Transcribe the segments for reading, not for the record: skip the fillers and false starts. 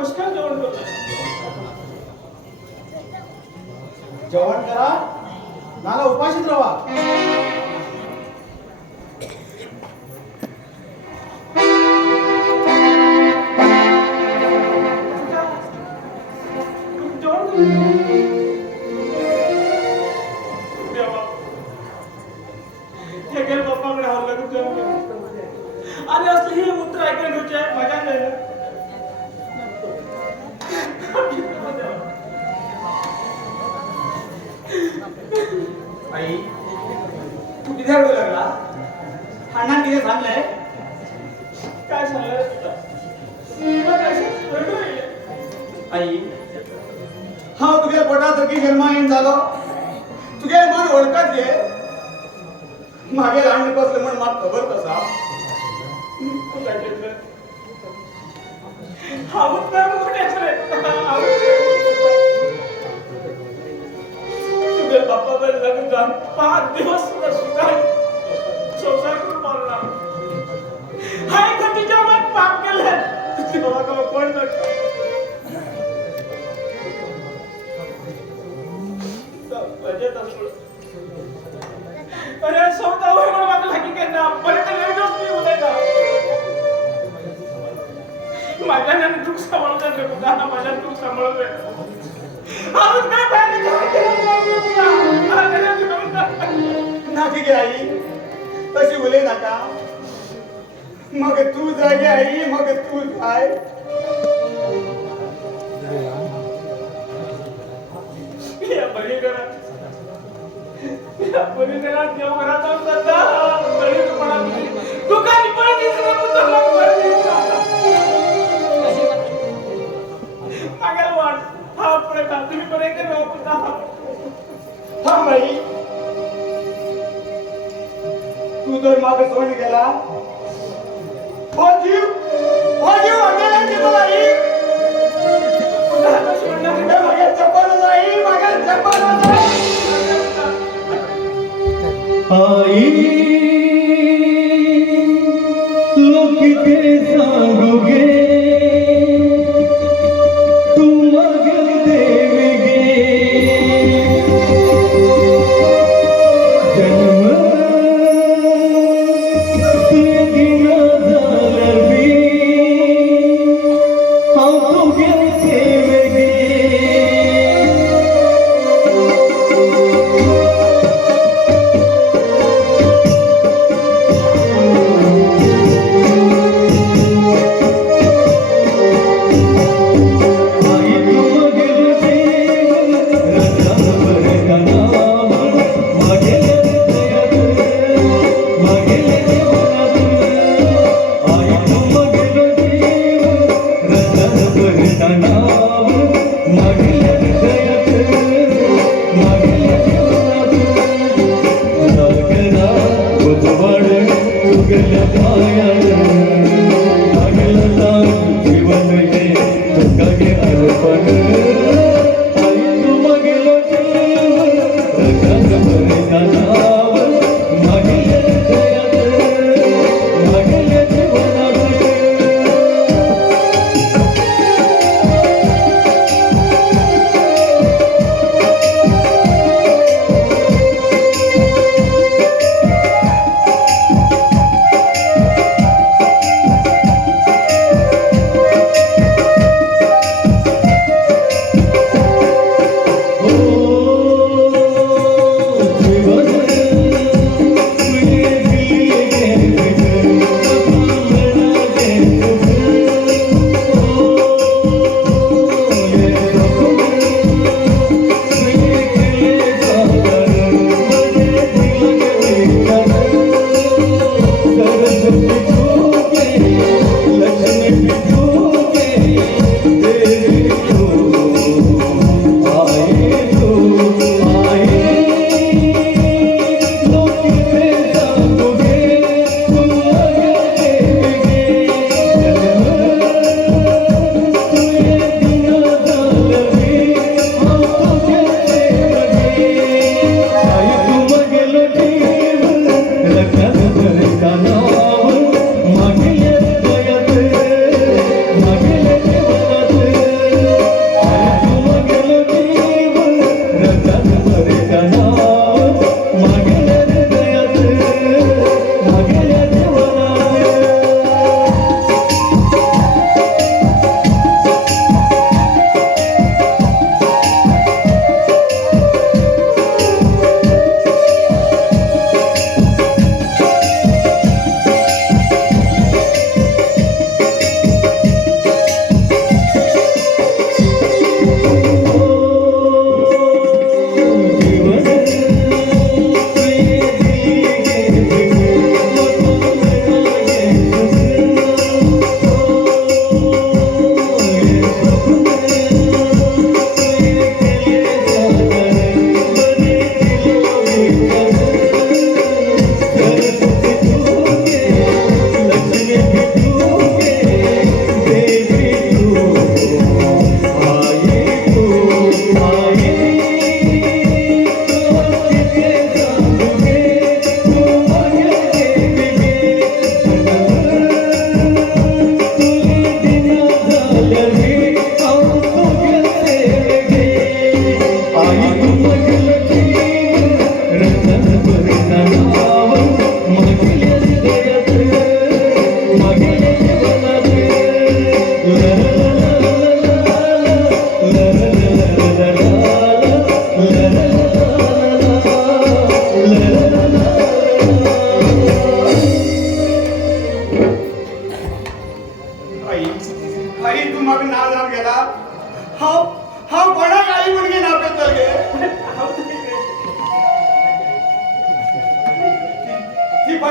कसं काय जेवण करतोय? जेवण करा नाला उपाशीच राहा. आणि असली ही मूत्र ऐकून घ्यायची मजा नाही. आई तू किती रडू लागला? अण्णा किती सांगलंय? काय सांगलं तुला? आई हा तुझ्या पोटासारखी जन्मायन झालो तुझ्या मन ओळखत घे मागे लहान बसलं म्हणून मला खबर कसा तुझ्या बाप्पा लग्न जाऊन 5 दिवस सुद्धा संसार करून मारला. हाय खतीच्या मत पाप केलं तेव्हा कोण मजेत असतो. अरे सौदा होय मला वाटलं हकीकत ना परत रेडिओच मी उद्याचा माझ्या दुःख सांभाळत रे पुन्हा माझ्या दुःख सांभाळत आम्ही काय पाहिजे नाकी गे आई तशी बोले नका मग तू जागे आई मग तू जाय या बळीकरात देवघरात जाऊन करता बळीपणा दुकानी पण दिसला पुन्हा मागायला वाट हा पुढे का तुम्ही पण एक पुन्हा थांब बाई तू तर माग सोडून गेला हो जीव अगेला जीव आई पुन्हा सोडणार मागे चप्पल जाई मागे चप्पल जाई आई लोग किती सांगोगे तू मगर देवेगे जन्म तुझे गिना झालं भी हम तुझे देवेगे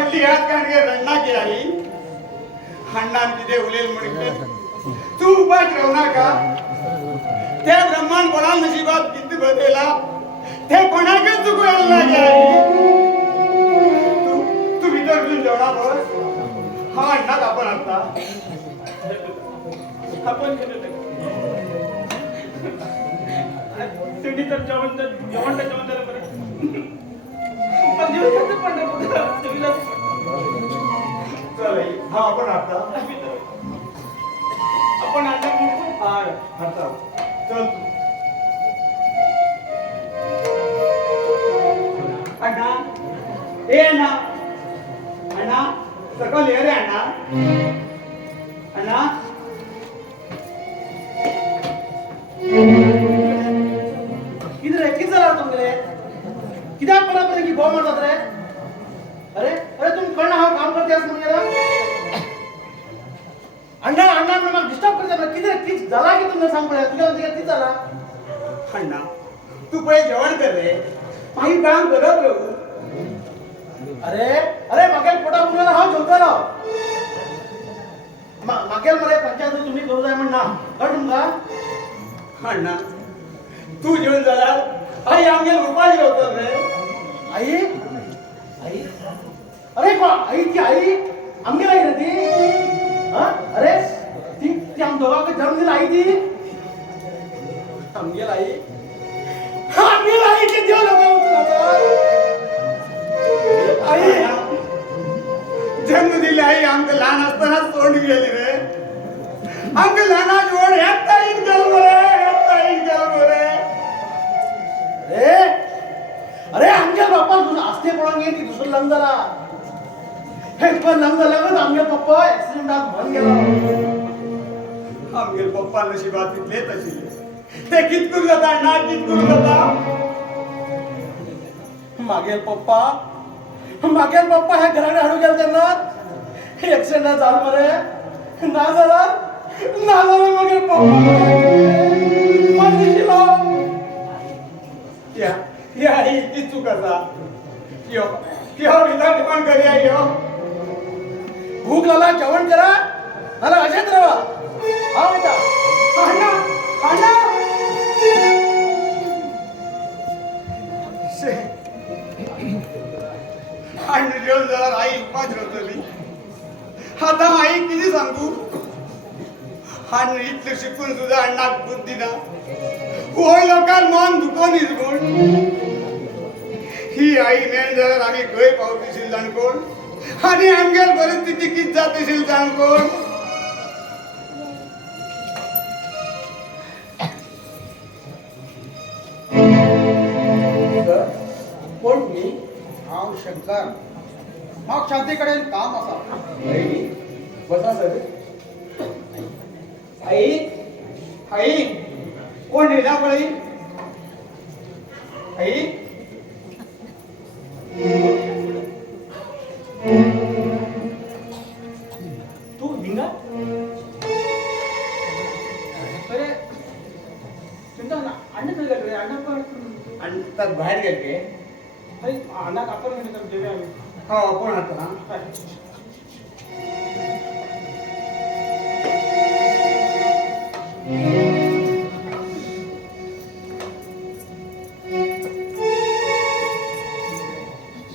व्हडली याद काणगे रडना की आई अण्णान कितें उलयलें म्हणटलें तूं उपास रावनाका ते ब्रह्मांड कोणा नशिबात कितें बरयला ते कोणाकच चुकू येयला की आई तू भितर वचून जेवणा बस हांव अण्णाक आपण हाडटा आपण तुम्ही तर जेवण झालं बरं पण दिवसाचं पण तुम्ही चल आई हा आपण हाडटा आपण आता हा हाडटा चल अण्णा ए अण्णा अण्णा सकल ये रे अण्णा अण्णा किती झाला तुमचे कित्याक कोणापर्यंत की गोळ मारतात रे अरे अरे तुम्ही कळणं हा काम करते असं म्हणजे अण्णा अण्णा मला डिस्टर्ब करते किती झाला की तुम्ही सांग पडे तुझ्या किती झाला अण्णा तू पहिले जेवण कर रे काही काम करत राहू अरे अरे मागेल पोटा मुलाला हा जेवता राव मागेल मरे पंचायत तुम्ही करू जाय म्हणा कळ तुमका अण्णा तू जेवण झाला आई आमगे उपाय होतो रे आई आई अरे आई ती आई आमगेला आहे रे ती हा अरे ती आम दोघांना जन्म दिला आई ती आमगे आई आमगेला आई ती देव लोक आई जन्म दिली आई आमचं लहान असतानाच तोंड गेली रे आमचं लहान जोड एकटा येईन गेलो रे अरे अरे आमच्या बाप्पा तुझं असते पळून ती दुसरं लंग झाला हे पण लंग झालं आमच्या पप्पा ऍक्सिडेंटात भरून गेला आमगे पप्पा नशिबात तिथले तशी ते कितकूर जाता ना कितकूर जाता मागेल पप्पा ह्या घराने हाडू गेल त्यांना ऍक्सिडेंटात झालं मरे ना झाला मागेल पप्पा या आई ती चूक असा यो विधान कोण करी आई यो भूक लागला जेवण करा मला असेच राहा हा बेटा अण्णा अण्णा आणि जेवण झाला आई उपास रवतली आता आई किती सांगू आणि इतलं शिकून सुद्धा अण्णाक बुद्धी ना होय लोकांना मन दुखून हिजगून ही आई मेन जाल्यार आम्ही खंय पावतशील जाणकोण आणि आमगेर परिस्थिती कित जातशील जाणकोण कोण मी हांव शंकर म्हाका शांती कडेन काम आसा बसा सर आई आई कोण येला पळय आई तू लिंगा अरे तुमचा अण्णा खंय गेले रे अण्णा पण आणि त्यात बाहेर गेले अरे अण्णा आपण म्हणजे जेव्हा आम्ही हो कोण आता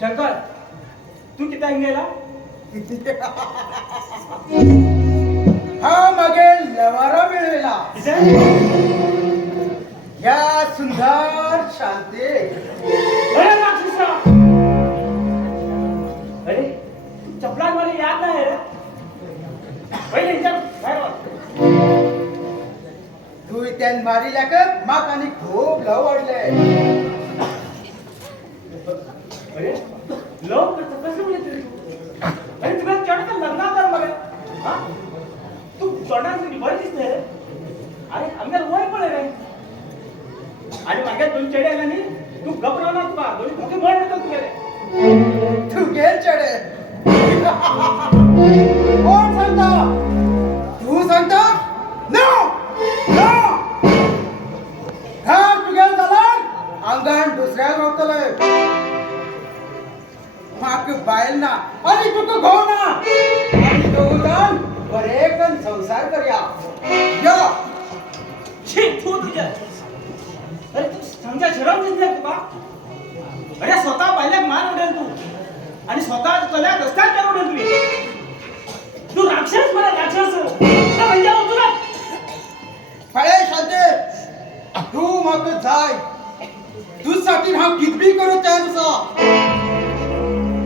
शंकर तू किती गेला हा मागे लवारा मिळवेला या सुंदर शांती अरे राक्षसा अरे चपला मला याद नाही रे पहिले विचार बाहेर वाच. तू त्यान मारिल्याक म्हाका आनी खूप लव वाडले अरे लोक कसं मिळते अरे तुला चढ लग्नात कर मग हा तू चढणार तुझी बरी दिसते रे अरे आमच्या वय पण रे आणि मागे दोन चढे आला नाही तू गप राहणार तुला दोन्ही धोके मोड निघतो तू गेले तू गेल चढे कोण सांगता तू सांगता नो नो घर तुगेल जाल्यार आंगण दुसऱ्याक रावतले म्हाका म्हाक बायल ना आणि तुका घोव ना आमी दोघ जाण बरे करून संसार करया या छी तू तुझ्या अरे तू समजा शरम दिसते तुका अरे स्वतः पहिल्याक मान उडेल तू आणि स्वतः कल्याक रस्त्यात कर उडेल तुम्ही तू राक्षस मला राक्षस का म्हणजे तुला फळे शांते तू म्हाका जाय तुझसाठी हांव कितबी करू तयार आसा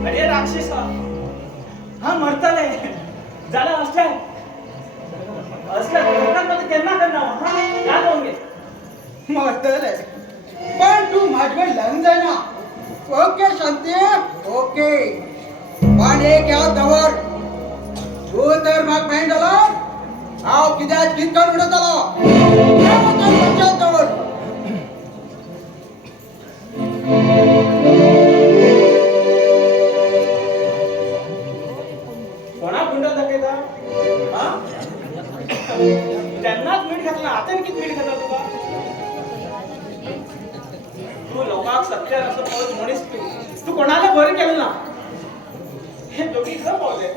अरे राक्षस हा मरतले झालं असल्या लोकांमध्ये केन्ना करणार हा याद होऊन घे मरतले पण तू माझ्यावर लग्न जायना ओके शांती ओके पण एक याद दवर तू तर म्हाक मेळटलो हांव कित्याक कित करून उडयतलो दवर कोणा गुंडा दाखयता हा त्यांनाच मीठ घातला हाताने किती मीठ घातला तुका तू लोकांक सत्यान असं पळत म्हणीस तू कोणाला बरं केलं ना हे दोघी खरं पावले